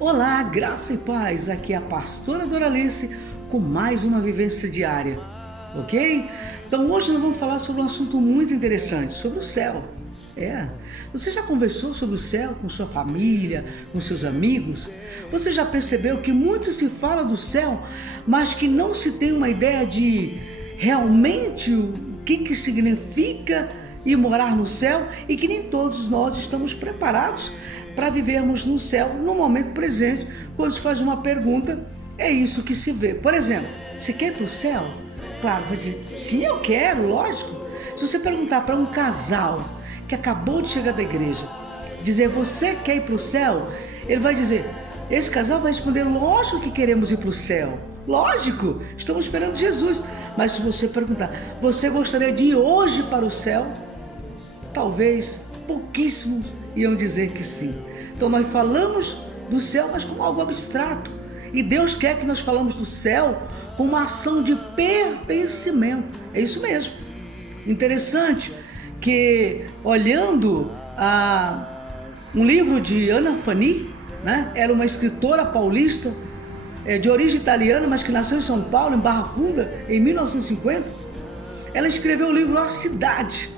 Olá, graça e paz, aqui é a pastora Doralice com mais uma vivência diária, ok? Então hoje nós vamos falar sobre um assunto muito interessante, sobre o céu. Você já conversou sobre o céu com sua família, com seus amigos? Você já percebeu que muito se fala do céu, mas que não se tem uma ideia de realmente o que significa ir morar no céu e que nem todos nós estamos preparados para vivermos no céu no momento presente. Quando se faz uma pergunta, é isso que se vê. Por exemplo, você quer ir para o céu? Claro, vai dizer, sim, eu quero, lógico. Se você perguntar para um casal que acabou de chegar da igreja, dizer, você quer ir para o céu? Ele vai dizer, esse casal vai responder, lógico que queremos ir para o céu. Lógico, estamos esperando Jesus. Mas se você perguntar, você gostaria de ir hoje para o céu? Talvez pouquíssimos iam dizer que sim. Então nós falamos do céu, mas como algo abstrato. E Deus quer que nós falamos do céu com uma ação de pertencimento. É isso mesmo. Interessante que, olhando um livro de Anna Fani, né? Era uma escritora paulista, de origem italiana, mas que nasceu em São Paulo, em Barra Funda, em 1950. Ela escreveu o livro A Cidade.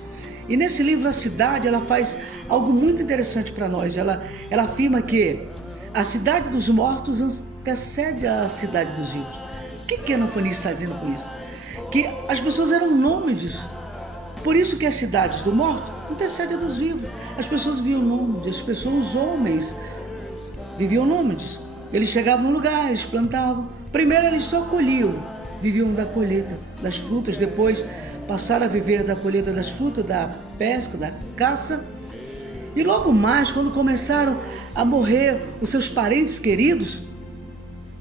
E nesse livro A Cidade, ela faz algo muito interessante para nós. Ela afirma que a cidade dos mortos antecede a cidade dos vivos. O que Anna Fani está dizendo com isso? Que as pessoas eram nômades. Por isso que as cidades do morto antecede a dos vivos. As pessoas viviam nômades, as pessoas, os homens, viviam nômades. Eles chegavam no lugar, eles plantavam. Primeiro eles só colhiam, viviam da colheita das frutas, depois passaram a viver da colheita das frutas, da pesca, da caça. E logo mais, quando começaram a morrer os seus parentes queridos,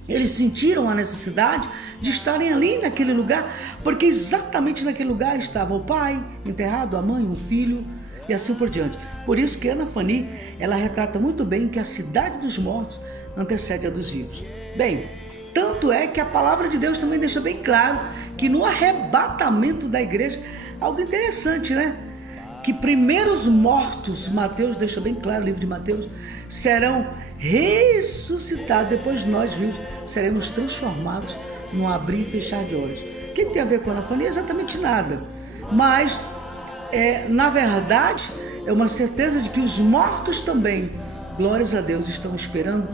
eles sentiram a necessidade de estarem ali naquele lugar, porque exatamente naquele lugar estava o pai enterrado, a mãe, o filho e assim por diante. Por isso que Anna Fani, ela retrata muito bem que a cidade dos mortos antecede a dos vivos. Bem, tanto é que a palavra de Deus também deixa bem claro que no arrebatamento da igreja, algo interessante, né? Que primeiro os mortos, Mateus deixa bem claro, o livro de Mateus, serão ressuscitados, depois nós vivos seremos transformados num abrir e fechar de olhos. O que tem a ver com a Anna Fani? Exatamente nada. Mas, na verdade, é uma certeza de que os mortos também, glórias a Deus, estão esperando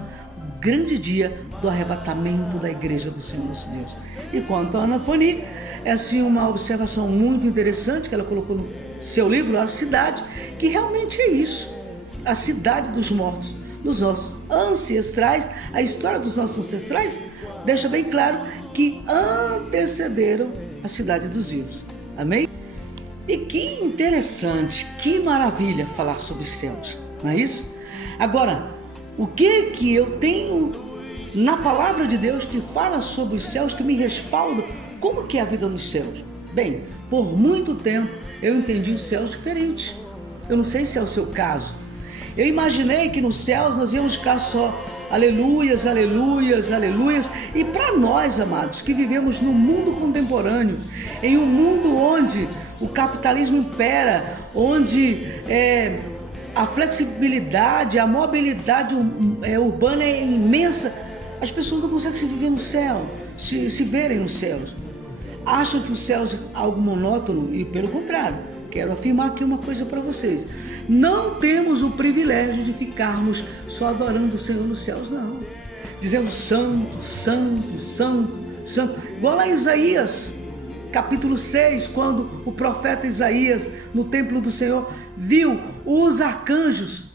grande dia do arrebatamento da igreja do Senhor nosso Deus. E quanto a Anna Fani, é assim uma observação muito interessante que ela colocou no seu livro, A Cidade, que realmente é isso, a cidade dos mortos, dos nossos ancestrais. A história dos nossos ancestrais deixa bem claro que antecederam a cidade dos vivos. Amém? E que interessante, que maravilha falar sobre os céus, não é isso? Agora, o que eu tenho na palavra de Deus que fala sobre os céus, que me respalda? Como que é a vida nos céus? Bem, por muito tempo eu entendi os céus diferentes. Eu não sei se é o seu caso. Eu imaginei que nos céus nós íamos ficar só aleluias, aleluias, aleluias. E para nós, amados, que vivemos no mundo contemporâneo, em um mundo onde o capitalismo impera, onde a flexibilidade, a mobilidade urbana é imensa, as pessoas não conseguem se viver no céu, se verem nos céus. Acham que os céus é algo monótono e, pelo contrário, quero afirmar aqui uma coisa para vocês. Não temos o privilégio de ficarmos só adorando o Senhor nos céus, não. Dizendo santo, santo, santo, santo. Igual lá em Isaías, capítulo 6, quando o profeta Isaías, no templo do Senhor, viu os arcanjos,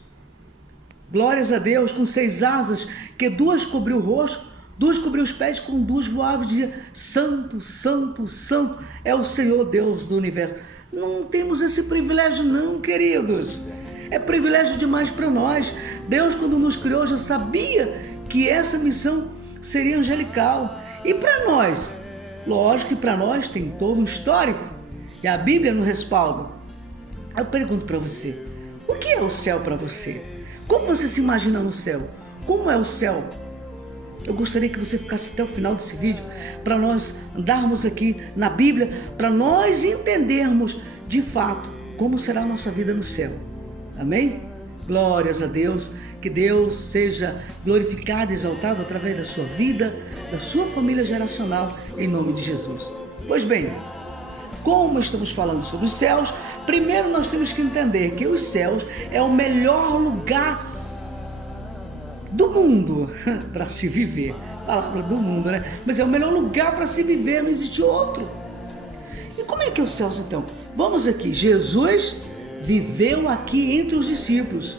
glórias a Deus, com 6 asas, que 2 cobriu o rosto, 2 cobriu os pés, com 2 voavam e dizia, santo, santo, santo é o Senhor Deus do universo. Não temos esse privilégio não, queridos. É privilégio demais para nós. Deus, quando nos criou, já sabia que essa missão seria angelical. E para nós? Lógico que para nós tem todo um histórico, e a Bíblia nos respalda. Eu pergunto para você, o que é o céu para você? Como você se imagina no céu? Como é o céu? Eu gostaria que você ficasse até o final desse vídeo para nós andarmos aqui na Bíblia, para nós entendermos de fato como será a nossa vida no céu. Amém? Glórias a Deus. Que Deus seja glorificado e exaltado através da sua vida, da sua família geracional, em nome de Jesus. Pois bem, como estamos falando sobre os céus, primeiro nós temos que entender que os céus é o melhor lugar do mundo para se viver. Palavra do mundo, né? Mas é o melhor lugar para se viver, não existe outro. E como é que é os céus então? Vamos aqui, Jesus viveu aqui entre os discípulos.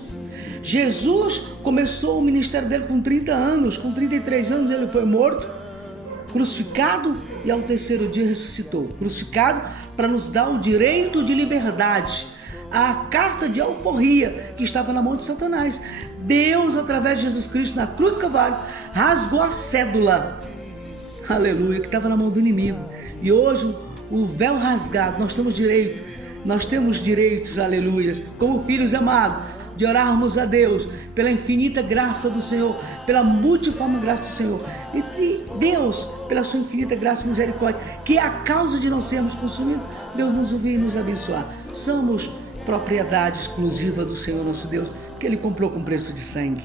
Jesus começou o ministério dele com 30 anos, com 33 anos ele foi morto, crucificado e ao terceiro dia ressuscitou. Crucificado para nos dar o direito de liberdade, a carta de alforria que estava na mão de Satanás. Deus, através de Jesus Cristo na cruz do Calvário, rasgou a cédula, aleluia, que estava na mão do inimigo. E hoje o véu rasgado, nós temos direitos, aleluia, como filhos amados, de orarmos a Deus pela infinita graça do Senhor, pela multiforme graça do Senhor, e Deus, pela sua infinita graça e misericórdia, que é a causa de não sermos consumidos, Deus nos ouvir e nos abençoar. Somos propriedade exclusiva do Senhor nosso Deus, que Ele comprou com preço de sangue.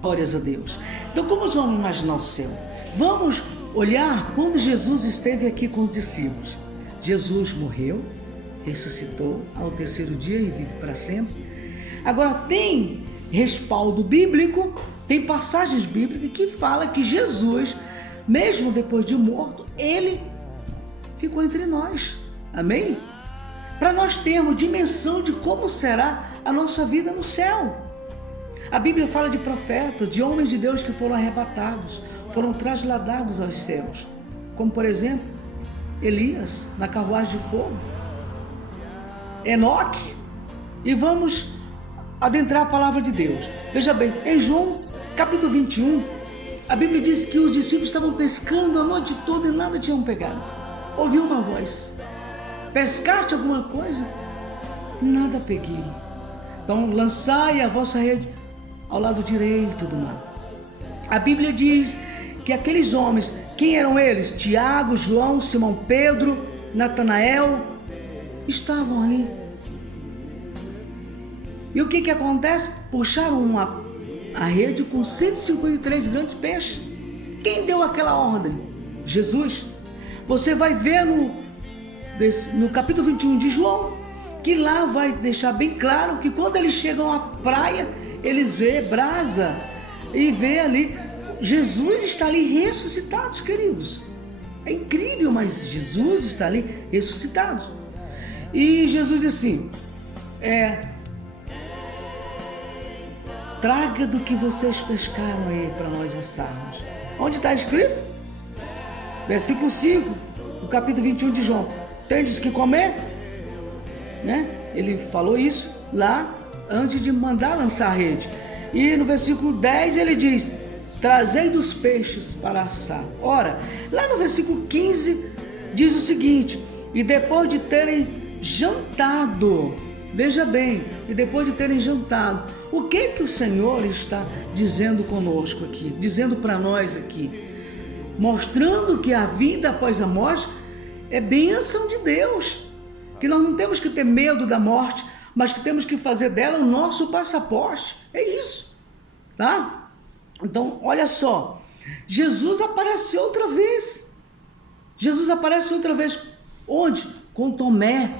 Glórias a Deus. Então, como nós vamos imaginar o céu? Vamos olhar quando Jesus esteve aqui com os discípulos. Jesus morreu, ressuscitou ao terceiro dia e vive para sempre. Agora, tem respaldo bíblico, tem passagens bíblicas que falam que Jesus, mesmo depois de morto, Ele ficou entre nós. Amém? Para nós termos dimensão de como será a nossa vida no céu. A Bíblia fala de profetas, de homens de Deus que foram arrebatados, foram trasladados aos céus, como por exemplo Elias na carruagem de fogo, Enoque. E vamos adentrar a palavra de Deus. Veja bem, em João capítulo 21, a Bíblia diz que os discípulos estavam pescando a noite toda e nada tinham pegado. Ouviu uma voz: pescaste alguma coisa? Nada peguei. Então lançai a vossa rede ao lado direito do mar. A Bíblia diz que aqueles homens, quem eram eles? Tiago, João, Simão Pedro, Natanael, estavam ali. E o que acontece? Puxaram a rede com 153 grandes peixes. Quem deu aquela ordem? Jesus. Você vai ver no capítulo 21 de João, que lá vai deixar bem claro que quando eles chegam à praia, eles vê brasa e vê ali, Jesus está ali ressuscitado, queridos. É incrível, mas Jesus está ali ressuscitado. E Jesus diz assim, traga do que vocês pescaram aí para nós assarmos. Onde está escrito? Versículo 5, do capítulo 21 de João. Tendes que comer? Né? Ele falou isso lá antes de mandar lançar a rede. E no versículo 10 ele diz, trazei dos peixes para assar. Ora, lá no versículo 15 diz o seguinte, e depois de terem jantado, veja bem, e depois de terem jantado, o que o Senhor está dizendo conosco aqui, dizendo para nós aqui? Mostrando que a vida após a morte é bênção de Deus, que nós não temos que ter medo da morte, mas que temos que fazer dela o nosso passaporte. É isso, tá? Então, olha só, Jesus apareceu outra vez. Jesus aparece outra vez. Onde? Com Tomé.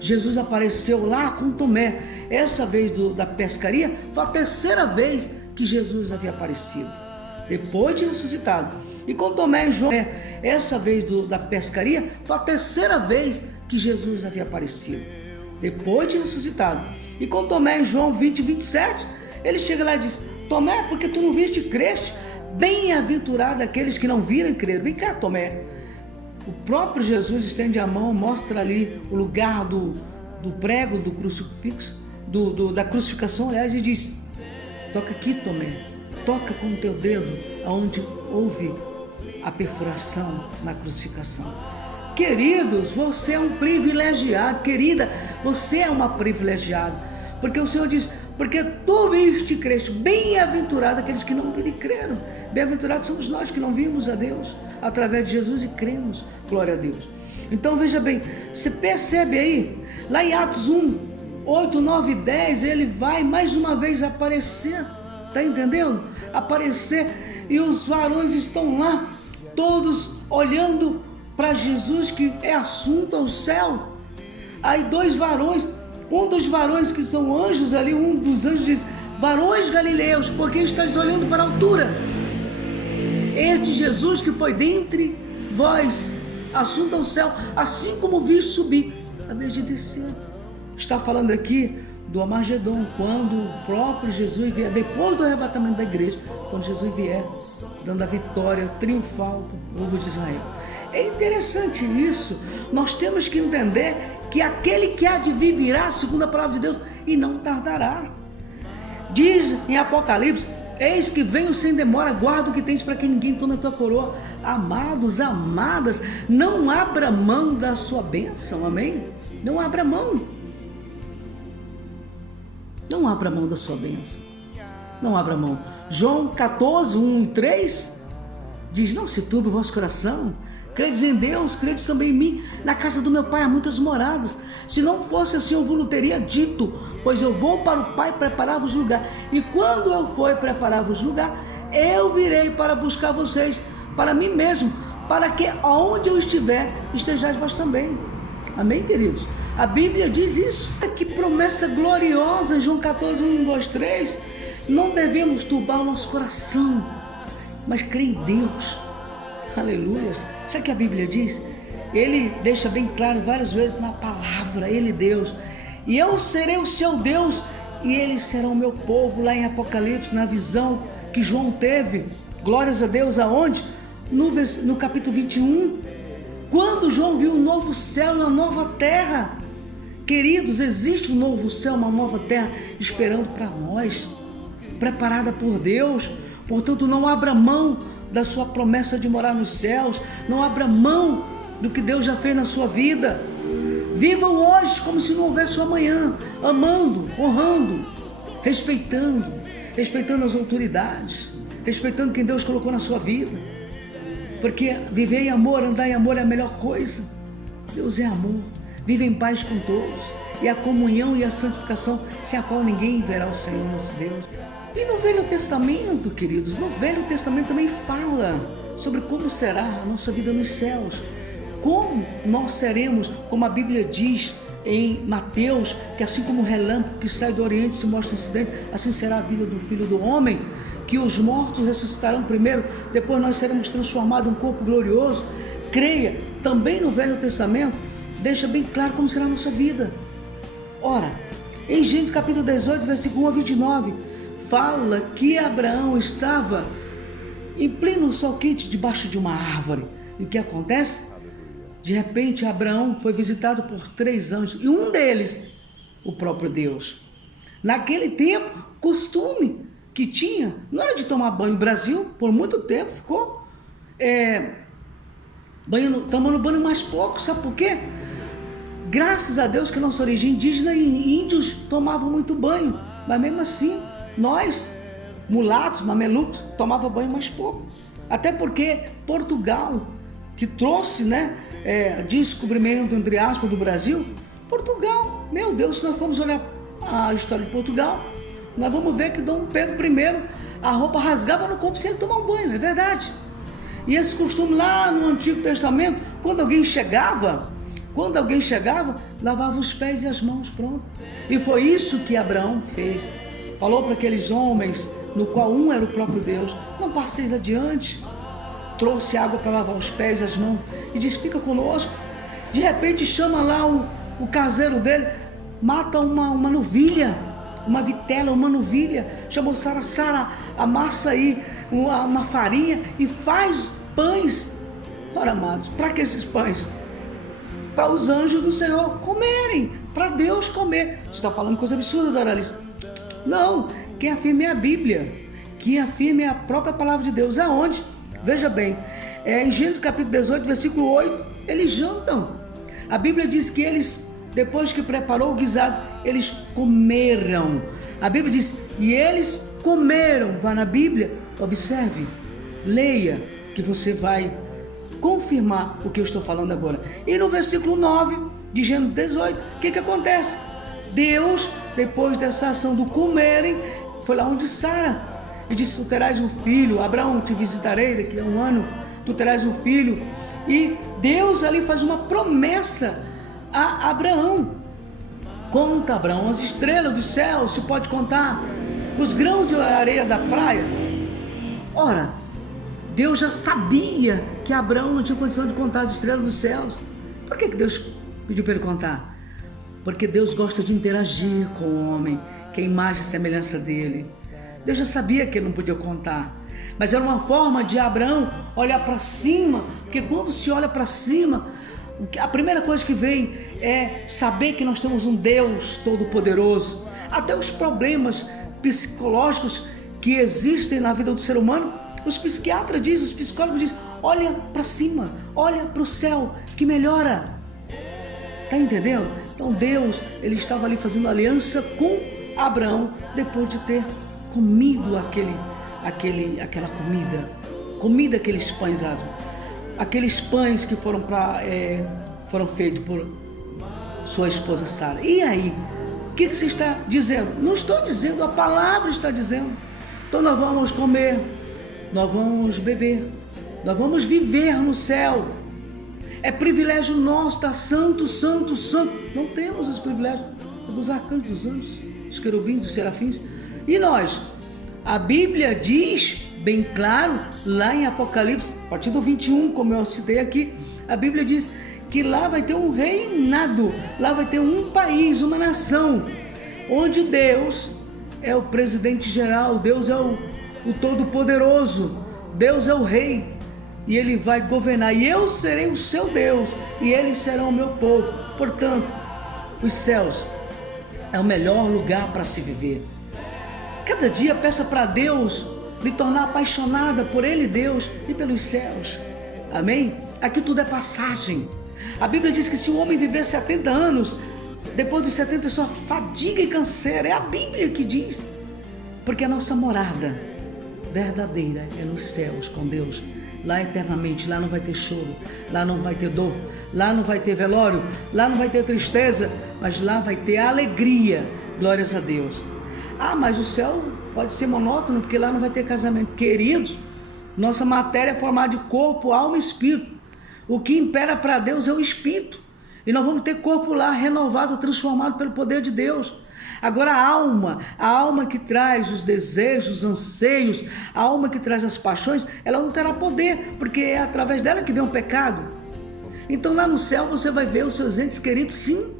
Jesus apareceu lá com Tomé. Essa vez da pescaria foi a terceira vez que Jesus havia aparecido, depois de ressuscitado. E com Tomé e João, essa vez da pescaria foi a terceira vez que Jesus havia aparecido, depois de ressuscitado. E com Tomé em João 20, 27, ele chega lá e diz, Tomé, porque tu não viste e creste? Bem-aventurado aqueles que não viram e creram. Vem cá, Tomé. O próprio Jesus estende a mão, mostra ali o lugar do prego, do crucifixo, da crucificação, aliás, e diz, toca aqui, Tomé, toca com o teu dedo aonde houve a perfuração na crucificação. Queridos, você é um privilegiado, querida, você é uma privilegiada, porque o Senhor diz, porque tu viste e creste, bem-aventurado aqueles que não viram e creram. Bem-aventurados somos nós que não vimos a Deus através de Jesus e cremos, glória a Deus. Então veja bem, você percebe aí, lá em Atos 1, 8, 9 e 10, ele vai mais uma vez aparecer Está entendendo? Aparecer, e os varões estão lá, todos olhando para Jesus, que é assunto ao céu. Aí dois varões, um dos varões que são anjos ali, um dos anjos diz: varões galileus, por que estáis olhando para a altura? Este Jesus que foi dentre vós, assunto ao céu, assim como viste subir, a vez de descer. Está falando aqui do Armagedon, quando o próprio Jesus vier, depois do arrebatamento da igreja, quando Jesus vier, dando a vitória triunfal para o povo de Israel. É interessante isso. Nós temos que entender que aquele que há de vir virá, segundo a palavra de Deus, e não tardará. Diz em Apocalipse: eis que venho sem demora, guarda o que tens para que ninguém tome a tua coroa. Amados, amadas, não abra mão da sua bênção, amém? Não abra mão. Não abra mão da sua bênção. Não abra mão. João 14, 1 e 3 diz: não se turbe o vosso coração. Credes em Deus, credes também em mim. Na casa do meu pai há muitas moradas. Se não fosse assim, eu vos teria dito, pois eu vou para o Pai preparar-vos lugar. E quando eu for preparar-vos lugar, eu virei para buscar vocês para mim mesmo, para que onde eu estiver, estejais vós também. Amém, queridos? A Bíblia diz isso. Que promessa gloriosa, em João 14, 1, 2, 3. Não devemos turbar o nosso coração, mas crer em Deus. Aleluia. Sabe o que a Bíblia diz? Ele deixa bem claro várias vezes na palavra, Ele Deus. E eu serei o seu Deus, e eles serão o meu povo, lá em Apocalipse, na visão que João teve. Glórias a Deus, aonde? No capítulo 21, quando João viu um novo céu e uma nova terra. Queridos, existe um novo céu, uma nova terra esperando para nós, preparada por Deus. Portanto, não abra mão da sua promessa de morar nos céus, não abra mão do que Deus já fez na sua vida. Viva o hoje como se não houvesse o amanhã, amando, honrando, respeitando as autoridades, respeitando quem Deus colocou na sua vida, porque viver em amor, andar em amor é a melhor coisa. Deus é amor. Vive em paz com todos, e a comunhão e a santificação, sem a qual ninguém verá o Senhor nosso Deus. E no Velho Testamento, queridos, no Velho Testamento também fala sobre como será a nossa vida nos céus, como nós seremos, como a Bíblia diz em Mateus, que assim como o relâmpago que sai do Oriente e se mostra no Ocidente, assim será a vida do Filho do Homem, que os mortos ressuscitarão primeiro, depois nós seremos transformados em um corpo glorioso. Creia, também no Velho Testamento deixa bem claro como será a nossa vida. Ora, em Gênesis capítulo 18, versículo 1 a 29, fala que Abraão estava em pleno sol quente debaixo de uma árvore. E o que acontece? De repente Abraão foi visitado por 3 anjos, e um deles, o próprio Deus. Naquele tempo, costume que tinha, não era de tomar banho. O Brasil, por muito tempo, ficou tomando banho mais pouco. Sabe por quê? Graças a Deus que a nossa origem indígena e índios tomavam muito banho, mas mesmo assim, nós, mulatos, mamelucos, tomava banho mais pouco. Até porque Portugal, que trouxe, descobrimento, entre aspas, do Brasil, Portugal, meu Deus, se nós formos olhar a história de Portugal, nós vamos ver que Dom Pedro I, a roupa rasgava no corpo sem ele tomar um banho, é verdade. E esse costume lá no Antigo Testamento, quando alguém chegava, lavava os pés e as mãos, pronto. E foi isso que Abraão fez. Falou para aqueles homens, no qual um era o próprio Deus: não passeis adiante. Trouxe água para lavar os pés e as mãos e disse: fica conosco. De repente chama lá o caseiro dele, mata uma novilha, uma vitela, uma novilha. Chamou Sara, amassa aí uma farinha e faz pães. Ora, amados, para que esses pães? Para os anjos do Senhor comerem, para Deus comer. Você está falando coisa absurda, Doralice? Não, quem afirma é a Bíblia, quem afirma é a própria palavra de Deus. Aonde? Veja bem, em Gênesis capítulo 18, versículo 8, eles jantam. A Bíblia diz que eles, depois que preparou o guisado, eles comeram. A Bíblia diz: e eles comeram. Vá na Bíblia, observe, leia, que você vai confirmar o que eu estou falando agora. E no versículo 9 de Gênesis 18, o que acontece? Deus, depois dessa ação do comerem, foi lá onde Sara, e disse: tu terás um filho, Abraão, te visitarei daqui a um ano, tu terás um filho. E Deus ali faz uma promessa a Abraão. Conta, Abraão, as estrelas do céu, se pode contar, os grãos de areia da praia. Ora, Deus já sabia que Abraão não tinha condição de contar as estrelas dos céus. Por que Deus pediu para ele contar? Porque Deus gosta de interagir com o homem, que é a imagem e semelhança dele. Deus já sabia que ele não podia contar, mas era uma forma de Abraão olhar para cima, porque quando se olha para cima, a primeira coisa que vem é saber que nós temos um Deus todo-poderoso. Até os problemas psicológicos que existem na vida do ser humano, os psiquiatras dizem, os psicólogos dizem: olha para cima, olha para o céu, que melhora. Está entendendo? Então Deus, ele estava ali fazendo aliança com Abraão depois de ter comido aquela comida, aqueles pães asmos, aqueles pães que foram feitos por sua esposa Sara. E aí, o que você está dizendo? Não estou dizendo, a palavra está dizendo. Então nós vamos comer, nós vamos beber, nós vamos viver no céu. É privilégio nosso estar santo, santo, santo. Não temos esse privilégio dos arcanjos, dos anjos, dos querubins, dos serafins. E nós? A Bíblia diz bem claro, lá em Apocalipse, a partir do 21, como eu citei aqui, a Bíblia diz que lá vai ter um reinado, lá vai ter um país, uma nação, onde Deus é o presidente geral, Deus é o todo-poderoso, Deus é o rei, e ele vai governar, e eu serei o seu Deus, e eles serão o meu povo. Portanto, os céus é o melhor lugar para se viver. Cada dia peça para Deus me tornar apaixonada por Ele, Deus, e pelos céus. Amém? Aqui tudo é passagem. A Bíblia diz que se o homem viver 70 anos, depois dos 70 é só fadiga e canseira. É a Bíblia que diz. Porque a nossa morada verdadeira é nos céus com Deus. Lá eternamente, lá não vai ter choro, lá não vai ter dor, lá não vai ter velório, lá não vai ter tristeza, mas lá vai ter alegria. Glórias a Deus. Ah, mas o céu pode ser monótono, porque lá não vai ter casamento. Queridos, nossa matéria é formada de corpo, alma e espírito. O que impera para Deus é o espírito. E nós vamos ter corpo lá renovado, transformado pelo poder de Deus. Agora a alma que traz os desejos, os anseios, a alma que traz as paixões, ela não terá poder, porque é através dela que vem o pecado. Então lá no céu você vai ver os seus entes queridos, sim.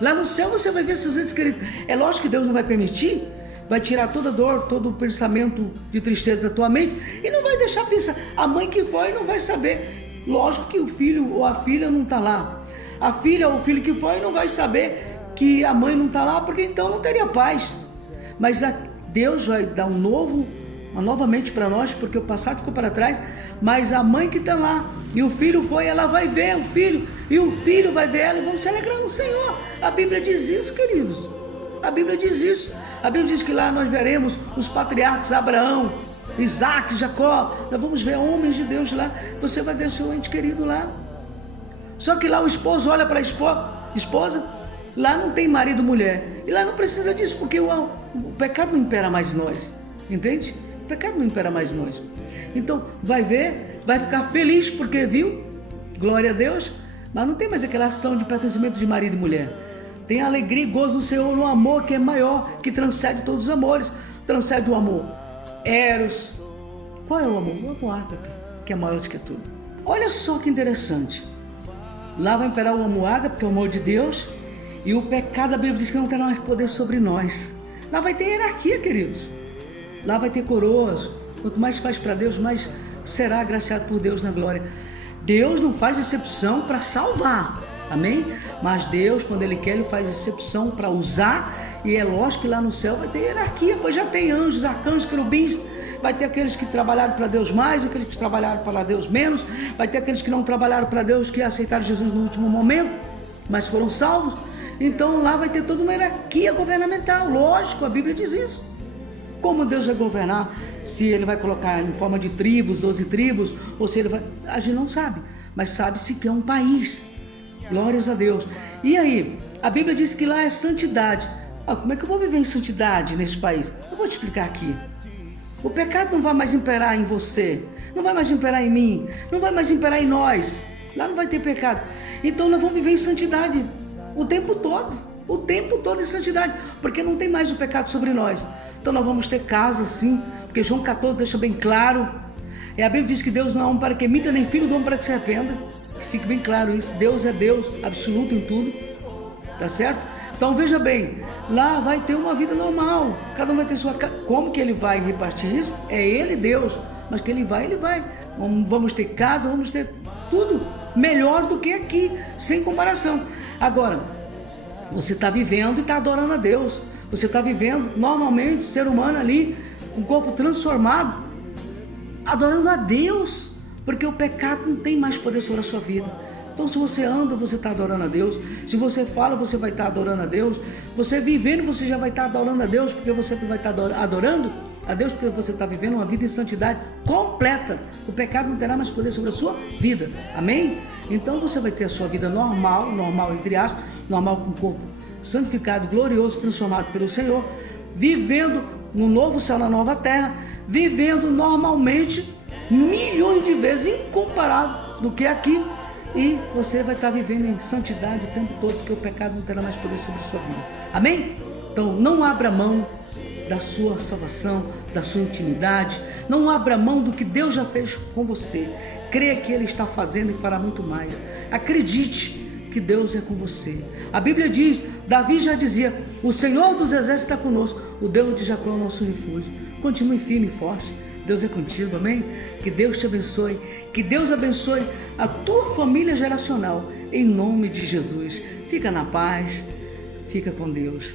Lá no céu você vai ver seus entes queridos. É lógico que Deus não vai permitir, vai tirar toda dor, todo o pensamento de tristeza da tua mente e não vai deixar pensar. A mãe que foi não vai saber. Lógico que o filho ou a filha não está lá. A filha ou o filho que foi não vai saber que a mãe não está lá, porque então não teria paz. Mas Deus vai dar uma nova mente para nós, porque o passado ficou para trás. Mas a mãe que está lá e o filho foi, ela vai ver o filho, e o filho vai ver ela e vão se alegrar no Senhor. A Bíblia diz isso, queridos. A Bíblia diz isso. A Bíblia diz que lá nós veremos os patriarcas Abraão, Isaac, Jacó. Nós vamos ver homens de Deus lá. Você vai ver o seu ente querido lá. Só que lá o esposo olha para a esposa. Lá não tem marido e mulher. E lá não precisa disso, porque o pecado não impera mais em nós. Entende? O pecado não impera mais em nós. Então vai ver, vai ficar feliz porque viu, glória a Deus, mas não tem mais aquela ação de pertencimento de marido e mulher. Tem alegria e gozo no Senhor, no amor que é maior, que transcende todos os amores. Transcende o amor Eros. Qual é o amor? O amor ágape, que é maior do que tudo. Olha só que interessante. Lá vai imperar o amor ágape, que é o amor de Deus, e o pecado, a Bíblia diz que não terá mais poder sobre nós. Lá vai ter hierarquia, queridos. Lá vai ter coroas. Quanto mais faz para Deus, mais será agraciado por Deus na glória. Deus não faz exceção para salvar, amém? Mas Deus, quando Ele quer, Ele faz exceção para usar. E é lógico que lá no céu vai ter hierarquia, pois já tem anjos, arcanjos, querubins. Vai ter aqueles que trabalharam para Deus mais, aqueles que trabalharam para Deus menos. Vai ter aqueles que não trabalharam para Deus, que aceitaram Jesus no último momento, mas foram salvos. Então lá vai ter toda uma hierarquia governamental. Lógico, a Bíblia diz isso. Como Deus vai governar? Se Ele vai colocar em forma de tribos, 12 tribos, ou se Ele vai... A gente não sabe, mas sabe-se que é um país. Glórias a Deus. E aí, a Bíblia diz que lá é santidade. Como é que eu vou viver em santidade nesse país? Eu vou te explicar aqui. O pecado não vai mais imperar em você, não vai mais imperar em mim, não vai mais imperar em nós. Lá não vai ter pecado. Então nós vamos viver em santidade o tempo todo em santidade, porque não tem mais o pecado sobre nós. Então nós vamos ter casa sim, porque João 14 deixa bem claro. A Bíblia diz que Deus não é homem para que minta, nem filho do homem para que se arrependa. Fique bem claro isso. Deus é Deus absoluto em tudo, tá certo? Então veja bem, lá vai ter uma vida normal, cada um vai ter sua casa. Como que ele vai repartir isso? É ele Deus, mas que ele vai. Vamos ter casa, vamos ter tudo melhor do que aqui, sem comparação. Agora, você está vivendo e está adorando a Deus. Você está vivendo normalmente, ser humano ali, com o corpo transformado, adorando a Deus, porque o pecado não tem mais poder sobre a sua vida. Então se você anda, você está adorando a Deus. Se você fala, você vai estar adorando a Deus. Você vivendo, você já vai estar adorando a Deus, porque você vai estar adorando a Deus, porque você está vivendo uma vida em santidade completa. O pecado não terá mais poder sobre a sua vida. Amém? Então você vai ter a sua vida normal entre aspas, normal com o corpo santificado, glorioso, transformado pelo Senhor, vivendo no novo céu, na nova terra, vivendo normalmente, milhões de vezes incomparável do que aqui, e você vai estar vivendo em santidade o tempo todo, porque o pecado não terá mais poder sobre a sua vida. Amém? Então não abra mão da sua salvação, da sua intimidade, não abra mão do que Deus já fez com você. Creia que Ele está fazendo e fará muito mais. Acredite que Deus é com você. A Bíblia diz, Davi já dizia, o Senhor dos exércitos está conosco, o Deus de Jacó é o nosso refúgio. Continue firme e forte, Deus é contigo, amém? Que Deus te abençoe, que Deus abençoe a tua família geracional, em nome de Jesus. Fica na paz, fica com Deus.